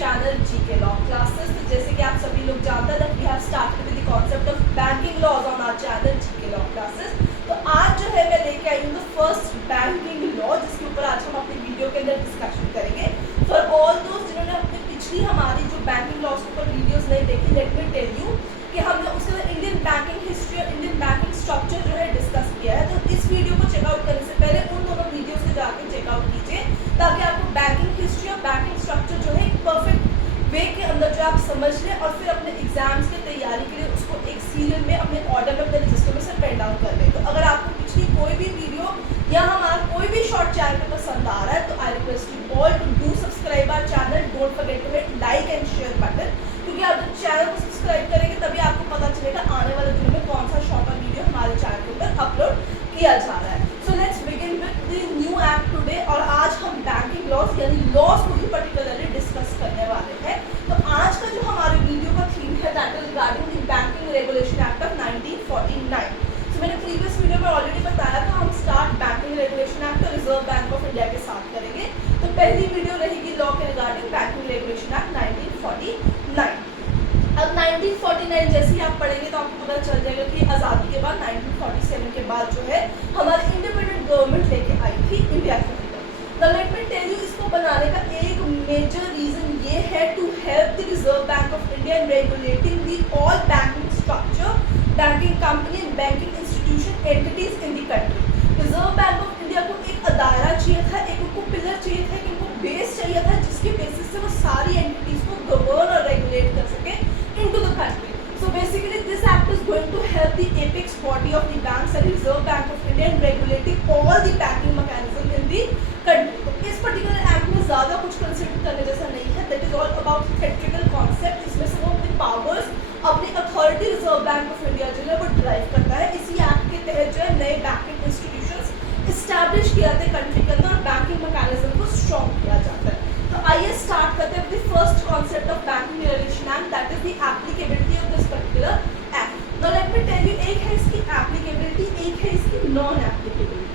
Channel GK law classes. तो जैसे कि आप सभी लोग जानते हैं that we have started with the concept of banking laws on our channel GK law classes. तो आज जो है मैं लेके आई हूँ द फर्स्ट बैंकिंग लॉ, जिसके ऊपर आज हम अपनी वीडियो के अंदर डिस्कशन करेंगे। फॉर ऑल दोस्त जिन्होंने अपनी पिछली हमारी जो बैंकिंग लॉज के ऊपर वीडियोस नहीं देखी, लेट मी टेल यू कि हमने उसके अंदर इंडियन बैंकिंग हिस्ट्री और इंडियन बैंकिंग स्ट्रक्चर जो है डिस्कस किया है। तो इस वीडियो को चेकआउट करने से पहले उन दोनों वीडियोस को जाकर चेकआउट कीजिए, ताकि आपको बैंकिंग हिस्ट्री और बैंकिंग स्ट्रक्चर जो है एक परफेक्ट वे के अंदर जो आप समझ लें और फिर अपने एग्जाम्स की तैयारी के लिए उसको एक सीरियल में अपने ऑर्डर में अपने रजिस्टर में से पेन डाउन कर लें। तो अगर आपको पिछली कोई भी वीडियो या हमारा कोई भी शॉर्ट चैनल पे पसंद आ रहा है तो I request you all to do subscribe our channel, don't forget to hit like and share button, क्योंकि आप जब चैनल को सब्सक्राइब करेंगे तभी आपको पता चलेगा आने वाले दिनों में कौन सा शॉर्ट वीडियो हमारे चैनल के ऊपर अपलोड किया जा रहा है। So let's begin with the new act today. और आज हम बैंकिंग लॉज यानी लॉज को ही पर्टिकुलरली डिस्कस करने वाले हैं। तो आज का जो हमारे वीडियो का थीम है that is regarding the banking regulation act of 1949। तो मैंने प्रीवियस वीडियो में ऑलरेडी बताया था हम स्टार्ट बैंकिंग रेगुलेशन एक्ट और रिजर्व बैंक ऑफ इंडिया के साथ करेंगे। तो पहली वीडियो रहेगी लॉ के रिगार्डिंग बैंकिंग रेगुलेशन एक्ट 1949। अब 1949 जैसे ही आप पढ़ेंगे तो आपको पता चल जाएगा कि आज़ादी के बाद 1947 के बाद जो है हमारी इंडिपेंडेंट गवर्नमेंट लेके आई थी इंडिया के अंदर। तो लेट मी टेल यू, इसको बनाने का एक मेजर रीजन ये है to help the reserve bank of India in regulating the all banking structure, banking company and banking institution entities in the country. Reserve bank of India को एक दायरा चाहिए था, एक उनको पिलर चाहिए था, एक उनको बेस चाहिए था जिसके बेसिस से वो सारी एंटिटीज को गवर्न और रेगुलेट कर सके into the country. So basically this act is going to help the apex body of the banks and Reserve Bank of India in regulating all the banking mechanism in the country. तो इस particular act में ज़्यादा कुछ consider करने जैसा नहीं है, that is all about theoretical concept। इसमें से वो अपने powers, अपनी authority Reserve Bank of India जो है वो ड्राइव करता है। इसी एक्ट के तहत जो है नए बैंकिंग इंस्टीट्यूशंस इस्टेब्लिश किया जाते हैं कंट्री के अंदर और बैंकिंग मैकेनिज्म को स्ट्रॉन्ग किया जाता है। तो आइए स्टार्ट करते हैं with first concept of banking regulation act, that is the applicability of this particular act. Now let me tell you, एक है इसकी एप्लीकेबिलिटी, एक है इसकी नॉन एप्लीकेबिलिटी।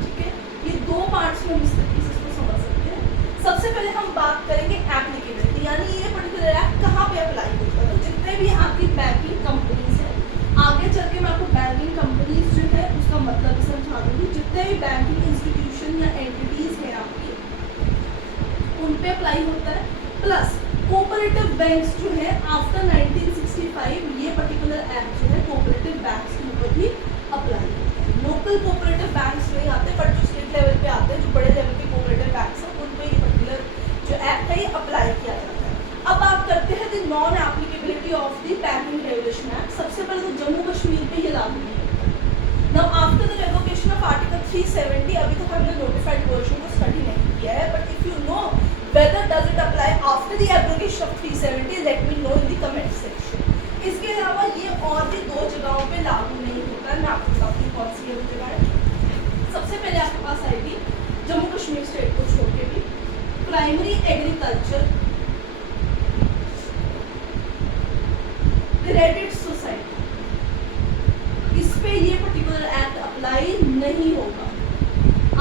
ठीक है, ये दो पार्ट्स में हम इसको समझ सकते हैं। सबसे पहले हम बात करेंगे एप्लीकेबिलिटी, यानी ये पर्टिकुलर एक्ट कहाँ पे अप्लाई होता है। तो जितने भी आपकी बैंकिंग कंपनीज हैं, आगे चल के मैं आपको बैंकिंग कंपनीज जो है उसका मतलब समझा दूंगी। जितने भी बैंकिंग इंस्टीट्यूशन या एंटिटीज हैं आपकी, उन पे अप्लाई होता है। प्लस कोऑपरेटिव बैंक्स जो है आफ्टर 1965 ये पर्टिकुलर एक्ट जो है कोऑपरेटिव बैंक्स के ऊपर भी अप्लाई होता है। लोकल कोऑपरेटिव बैंक्स नहीं आते, बट जो स्टेट लेवल पे आते हैं, जो बड़े लेवल के कोऑपरेटिव बैंक्स हैं, उन पे ये पर्टिकुलर जो एक्ट है ये अप्लाई किया जाता है। अब बात करते हैं the non applicability of the banking regulation act. सबसे पहले तो जम्मू कश्मीर पे ये लागू नहीं होता। Now after the revocation of article 370, अभी तक हमने नोटिफाइड वर्जन को स्टडी नहीं किया है, but if you know whether does it apply after the abrogation of 370, let me know in the comment section. इसके अलावा ये और भी दो जगहों पे लागू नहीं होता है। मैं आपको बताती हूँ कौन सी ये जगह है। सबसे पहले आपके पास आएगी जम्मू कश्मीर स्टेट को छोड़ के भी प्राइमरी एग्रीकल्चर क्रेडिट सोसाइटी, इस पे ये पर्टिकुलर एक्ट अप्लाई नहीं होगा।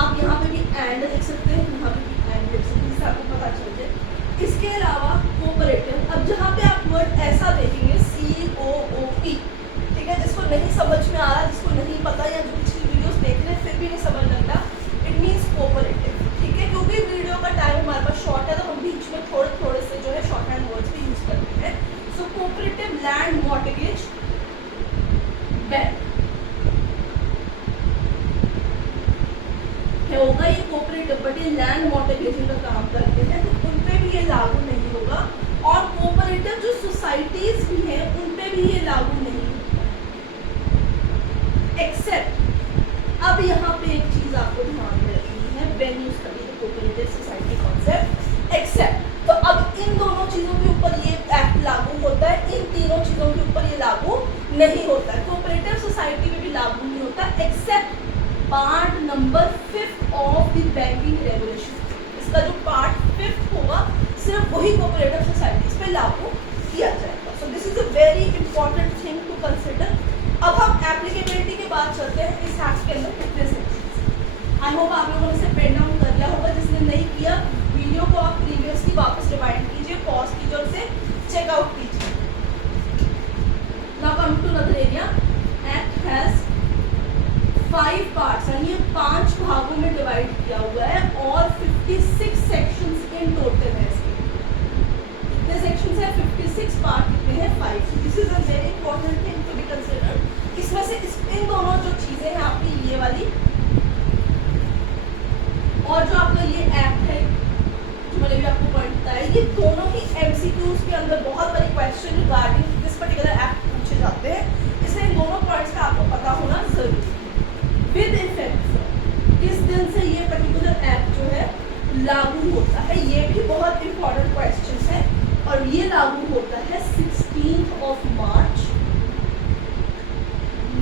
आप यहाँ पे भी एंड लिख सकते हैं, यहाँ पे भी एंड लिख सकते हैं, इससे आपको पता चल जाए। इसके अलावा कोऑपरेटिव, अब जहाँ पे आप वर्ड ऐसा देखेंगे COOP, ठीक है, जिसको नहीं समझ में आ रहा, जिसको नहीं पता या जो पिछली वीडियोस देख रहे हैं फिर भी नहीं समझ लगता, इट मीन्स कोऑपरेटिव। ठीक है, क्योंकि वीडियो का टाइम हमारे पास शॉर्ट है तो हम बीच में थोड़े थोड़े से जो है शॉर्ट हैंड वर्ड्स भी यूज करते हैं। सो कोऑपरेटिव लैंड मॉर्टगेज बैंक होगा ये कोऑपरेटिव, बट ये लैंड मॉर्टगेजिंग का काम करते हैं तो उन पे भी ये लागू नहीं होगा। और कोऑपरेटिव जो सोसाइटीज भी हैं उन पे भी ये लागू नहीं होगा, एक्सेप्ट अब यहाँ पे एक चीज आपको ध्यान में रखनी है, when you study the cooperative society concept, except. तो अब इन दोनों चीजों के ऊपर ये एक्ट लागू होता है, इन तीनों चीजों के ऊपर ये लागू नहीं होता है। कोऑपरेटिव सोसाइटी में भी लागू नहीं होता except part number 5 of the banking regulation. इसका जो पार्ट 5 होगा सिर्फ वही कोऑपरेटिव सोसाइटीज पे लागू किया जाएगा। So this is a very important thing to consider. अब हम एप्लीकेबिलिटी के बाद चलते हैं। इस एक्ट के अंदर कितने सेक्शंस, आई होप आप लोगों ने इसे पेन डाउन कर लिया होगा। जिसने नहीं किया, वीडियो को आप प्रीवियसली वापस रिवाइंड कीजिए, पॉज कीजिए और उसे चेकआउट कीजिए। Now coming to another area, act has 5 parts, यानी ये 5 भागों में डिवाइड किया हुआ है और 56 सेक्शंस इन टोटल है। कितने सेक्शंस है? 56 पार्ट कितने हैं? 5। This is a very important thing to be considered. इसमें से इन दोनों जो चीजें हैं आपकी, ये वाली और जो आपका ये एक्ट है जो मैंने भी आपको पॉइंट बताया, ये दोनों ही एमसीक्यूज के अंदर बहुत बड़े question regarding this particular act पूछे जाते हैं, इसलिए इन दोनों पॉइंट्स का आपको पता होना जरूरी है। विद इफेक्ट, किस दिन से ये पर्टिकुलर एक्ट जो है लागू होता है, ये भी बहुत इंपॉर्टेंट क्वेश्चन है और ये लागू होता है 16 मार्च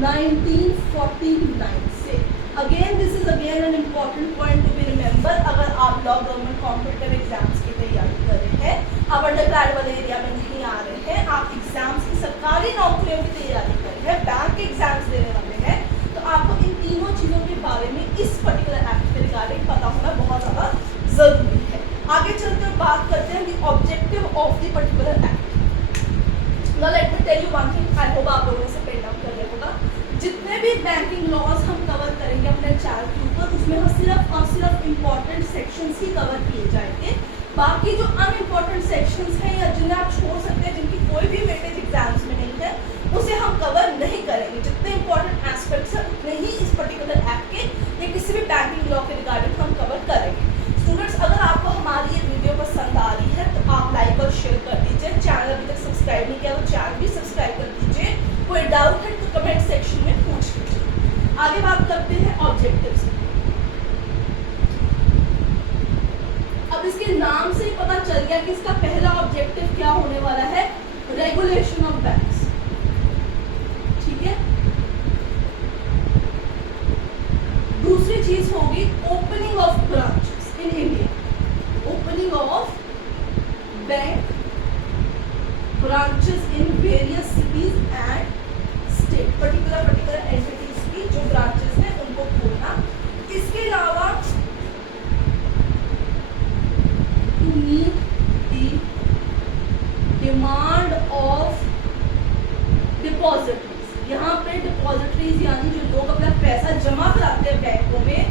1949 से। Again this is again an important point to be remember. अगर आप लॉ गवर्नमेंट कॉम्पिटिटिव एग्जाम्स की तैयारी कर रहे हैं, आप अंडर ग्रेड वाले एरिया में नहीं आ रहे हैं, आप एग्जाम्स की सरकारी नौकरियों की तैयारी कर रहे हैं, बैंक के एग्जाम्स देने वाले हैं, तो आपको इन तीनों चीज़ों के बारे में इस पर्टिकुलर एक्ट के रिगार्डिंग पता होना बहुत ज़्यादा जरूरी है। आगे चलते हुए बात करते हैं the objective of the particular act. Now let me tell you one thing, I hope आप लोगों ने इसे पेन डाउन कर लिया होगा। जितने भी बैंकिंग लॉज हम कवर करेंगे अपने चैनल के ऊपर, उसमें हम सिर्फ और सिर्फ इम्पॉर्टेंट सेक्शंस ही कवर किए जाएंगे। बाकी जो अनइम्पॉर्टेंट सेक्शंस हैं या जिन्हें आप छोड़ सकते हैं, जिनकी कोई भी वेटेज एग्जाम्स में नहीं है, उसे हम कवर नहीं करेंगे। जितने इंपॉर्टेंट एस्पेक्ट्स हैं उतने ही इस पर्टिकुलर एक्ट के या किसी भी बैंकिंग लॉ के रिगार्डिंग हम कवर करेंगे। स्टूडेंट्स, अगर आपको हमारी ये वीडियो पसंद आ रही है तो आप लाइक और शेयर कर दीजिए। चैनल अभी तक सब्सक्राइब नहीं किया तो चैनल भी सब्सक्राइब कर दीजिए। कोई डाउट है तो कमेंट सेक्शन में पूछ लीजिए। आगे बात करते हैं ऑब्जेक्टिव्स। अब इसके नाम से ही पता चल गया कि इसका पहला ऑब्जेक्टिव क्या होने वाला है, रेगुलेशन ऑफ बैंक्स। ठीक है। दूसरी चीज होगी opening of branches in India, opening of bank branches in various cities and state, particular entities की जो ब्रांचेस हैं उनको खोलना। इसके अलावा to meet the demand of depositories, यहाँ पे डिपॉजिटरीज यानी जो लोग अपना पैसा जमा कराते हैं बैंकों में,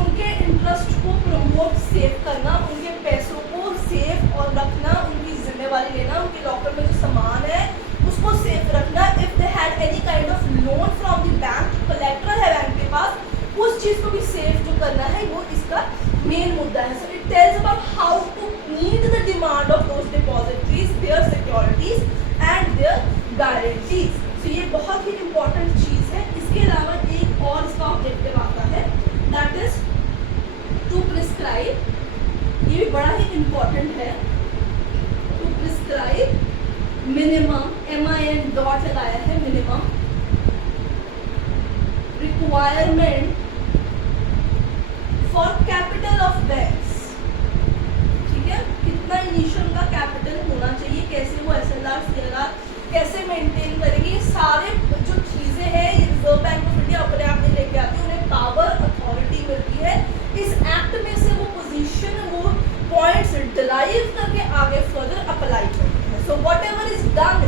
उनके इंटरेस्ट को प्रमोट, सेव करना, उनके पैसों को सेव और रखना, उनकी जिम्मेवारी लेना, उनके लॉकर में जो सामान है उसको सेफ रखना। If they had any kind of loan from the bank, collateral है बैंक के पास, उस चीज को भी सेफ जो करना है वो इसका मेन मुद्दा है। So it tells about how to meet the demand of those depositories, their securities and their guarantees. So ये बहुत ही इंपॉर्टेंट चीज है। इसके अलावा एक और इसका ऑब्जेक्टिव आता है, दैट इज टू प्रिस्क्राइब, ये भी बड़ा ही इंपॉर्टेंट है, to prescribe minimum, MIN dot लगाया है, minimum requirement for capital of banks. ठीक है, कितना इनिशियल का कैपिटल होना चाहिए, कैसे वो SLR CLR कैसे मेंटेन करेंगे, ये सारे जो चीजें हैं ये रिजर्व बैंक ऑफ इंडिया अपने आप में लेके आती है, उन्हें पावर, अथॉरिटी मिलती है। इस एक्ट में से वो पोजीशन, वो पॉइंट्स डिराइव करके आगे फर्दर अप्लाई करते हैं। So what ever is done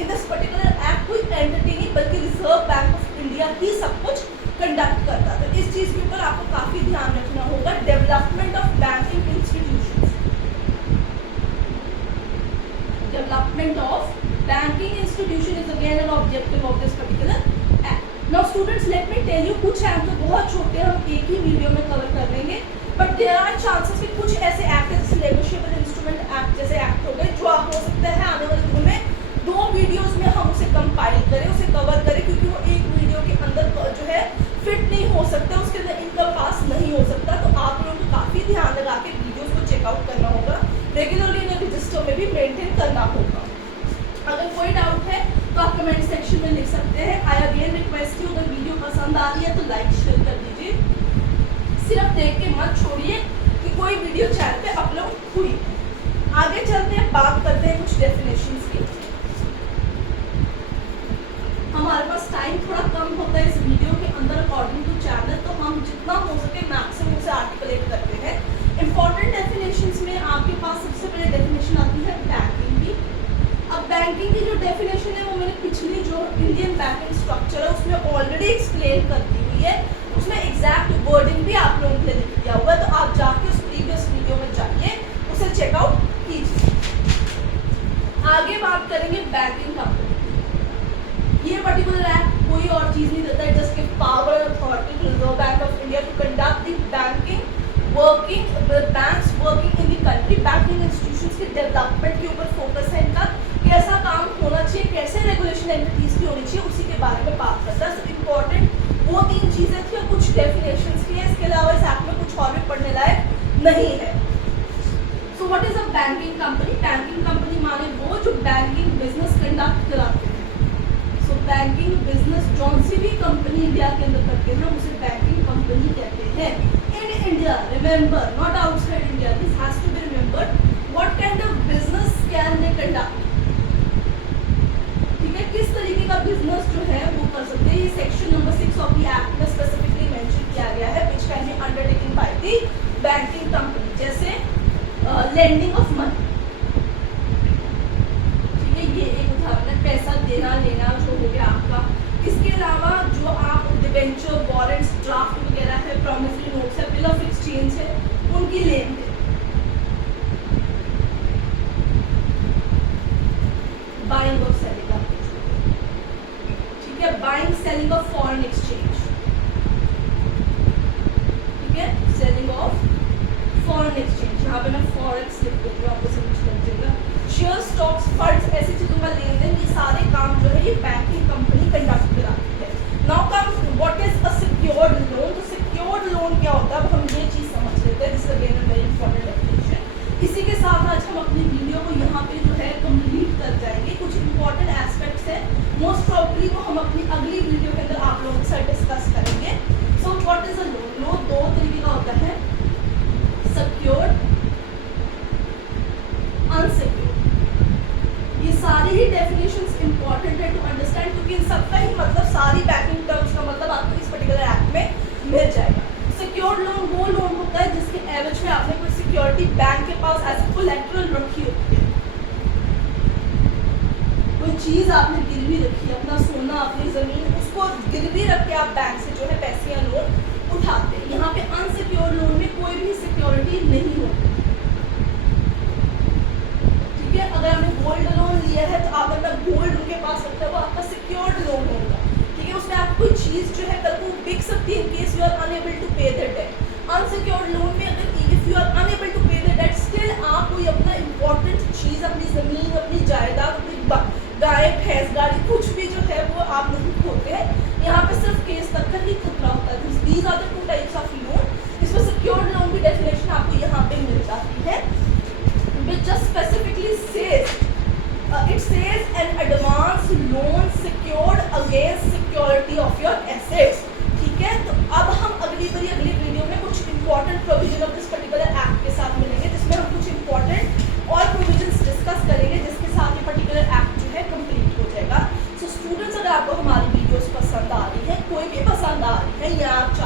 in this particular act, कोई एंटिटी नहीं बल्कि रिजर्व बैंक ऑफ इंडिया ही सब कुछ कंडक्ट करता है। तो इस चीज के ऊपर आपको काफी ध्यान रखना होगा। Development of banking institutions, development of banking institution is again an objective of this particular act. Now students, let me tell you, कुछ एक्ट तो बहुत छोटे हम एक ही वीडियो में कवर कर लेंगे, बट देयर आर चांसेस कि कुछ ऐसे एक्ट है जैसे नेगोशिएबल इंस्ट्रूमेंट एक्ट जैसे एक्ट हो गए, जो आप हो सकता है आने वाले दिनों में 2 वीडियोस में हम उसे कंपाइल करें, उसे कवर करें, क्योंकि वो एक वीडियो के अंदर जो है फिट नहीं हो सकता, उसके अंदर इनका पास नहीं हो सकता। तो आप लोगों को काफ़ी ध्यान लगा के वीडियोस को चेकआउट करना होगा, रेगुलरली इन्हें रजिस्टर में भी मेंटेन करना होगा। अगर कोई डाउट है तो आप कमेंट सेक्शन में लिख सकते हैं। आई अगेन रिक्वेस्ट यू, अगर वीडियो पसंद आ रही है तो लाइक शेयर कर दीजिए, सिर्फ देख के मत छोड़िए कि कोई वीडियो चैनल पे अपलोड हुई। आगे चलते हैं, बात करते हैं कुछ डेफिनेशंस की। हमारे पास टाइम थोड़ा कम होता है इस वीडियो के अंदर अकॉर्डिंग टू चैनल, तो हम जितना हो सके मैक्सिमम बैंकिंग की जो डेफिनेशन है वो मैंने पिछली जो इंडियन बैंकिंग स्ट्रक्चर है उसमें ऑलरेडी एक्सप्लेन कर दी हुई है, उसमें एग्जैक्ट वर्डिंग भी आप लोगों के लिए लिख दिया हुआ है, तो आप जाके उस प्रीवियस वीडियो में जाइए उसे चेकआउट कीजिए। आगे बात करेंगे बैंकिंग कंपनी। ये पर्टिकुलर एक्ट कोई और चीज नहीं देता है, just give power and authority to reserve bank of India to conduct the banking working banks working in the country. Banking institutions के डेवलपमेंट के ऊपर फोकस है इनका, कैसा काम होना चाहिए, कैसे रेगुलेशन एंटिटीज की होनी चाहिए, उसी के बारे में बात करता है। सो इम्पोर्टेंट वो 3 चीजें थी और कुछ डेफिनेशंस की है, इसके अलावा इस एक्ट में कुछ और भी पढ़ने लायक नहीं है। So what is a banking company? Banking company माने वो जो बैंकिंग बिजनेस कंडक्ट कराते हैं। सो बैंकिंग बिजनेस जौन सी भी कंपनी इंडिया के अंदर करते हैं उसे बैंकिंग कंपनी कहते हैं। In India, remember, not outside India, this has to be remembered, what kind of business can they conduct. ठीक है, किस तरीके का बिजनेस जो है वो कर सकते हैं, ये section number 6 of the act में स्पेसिफिकली मेंशन किया गया है, which can be undertaken by the banking company, जैसे लेंडिंग ऑफ मनी। ठीक है, ये एक उदाहरण है, पैसा देना लेना जो हो गया आपका। इसके अलावा जो आप डिबेंचर, वारंट्स, ड्राफ्ट वगैरह है, प्रॉमिसरी नोट्स है, बिल ऑफ एक्सचेंज है, उनकी लेन देन। बाइंग ऑफ सेलिंग ऑफ, ठीक है, buying selling of foreign exchange, ठीक है, सेलिंग ऑफ फॉरेन एक्सचेंज, यहाँ पे मैं फॉरेक्स लिख देती हूँ, आपको समझ लग जाएगा। शेयर, स्टॉक्स, फंड्स, ऐसी चीजों का लेन देन, ये सारे काम जो है ये बैंकिंग कंपनी कंडक्ट कराती है। Now comes what is a secured loan. तो सिक्योर्ड लोन क्या होता है, अब हम ये चीज समझ लेते हैं, this is again a very important definition. इसी के साथ आज हम अपनी वीडियो को यहाँ पे जो है कंप्लीट कर जाएंगे। कुछ इंपॉर्टेंट एस्पेक्ट्स हैं, मोस्ट प्रॉब्ली वो हम अपनी अगली वीडियो के अंदर आप लोगों के साथ डिस्कस करेंगे। So what is a loan? Loan 2 तरीके का होता है, सिक्योर्ड, अनसिक्योर्ड। ये सारी ही डेफिनेशंस इंपॉर्टेंट है टू अंडरस्टैंड, क्योंकि इन सबका ही मतलब सारी बैंकिंग टर्म्स का मतलब आपको इस पर्टिकुलर एक्ट में मिल जाएगा। सिक्योर्ड लोन वो लोन होता है जिसके एवज में आपने कोई सिक्योरिटी बैंक के पास एज ए कोलैटरल रखी होती है, कोई चीज आपने गिरवी रखी है, अपना सोना, अपनी जमीन, उसको गिरवी रख के आप बैंक से जो है पैसे या लोन उठाते हैं। यहाँ पे अनसिक्योर्ड लोन में कोई भी सिक्योरिटी नहीं होती। ठीक है, अगर आपने गोल्ड लोन लिया है तो आप अपना गोल्ड उनके पास रखते हैं, वो आपका सिक्योर्ड लोन होगा। ठीक है, उसमें आप कोई चीज जो है कल को बिक सकती है in case you are unable to pay the debt. Unsecured loan में अगर if you are unable to pay the debt, still आप कोई अपना इंपॉर्टेंट चीज, अपनी जमीन, अपनी जायदाद, अपनी गाय, भैंस, गाड़ी, कुछ भी जो है वो आप नहीं खोते हैं। यहाँ पे सिर्फ केस तक का ही खतरा होता है। These are the 2 types of loan. इसमें सिक्योर्ड लोन की डेफिनेशन आपको यहाँ पे मिल जाती है, which just specifically says it says an advance loan secured against security of your assets। ठीक है, तो अब हम अगली वीडियो में कुछ important provision of this particular act के साथ मिलेंगे, जिसमें हम कुछ इंपॉर्टेंट और प्रोविजंस डिस्कस करेंगे, जिसके साथ ये पर्टिकुलर एक्ट जो है कंप्लीट हो जाएगा। सो स्टूडेंट्स, अगर आपको हमारी वीडियोस पसंद आ रही है, कोई भी पसंद आ रही है, या आप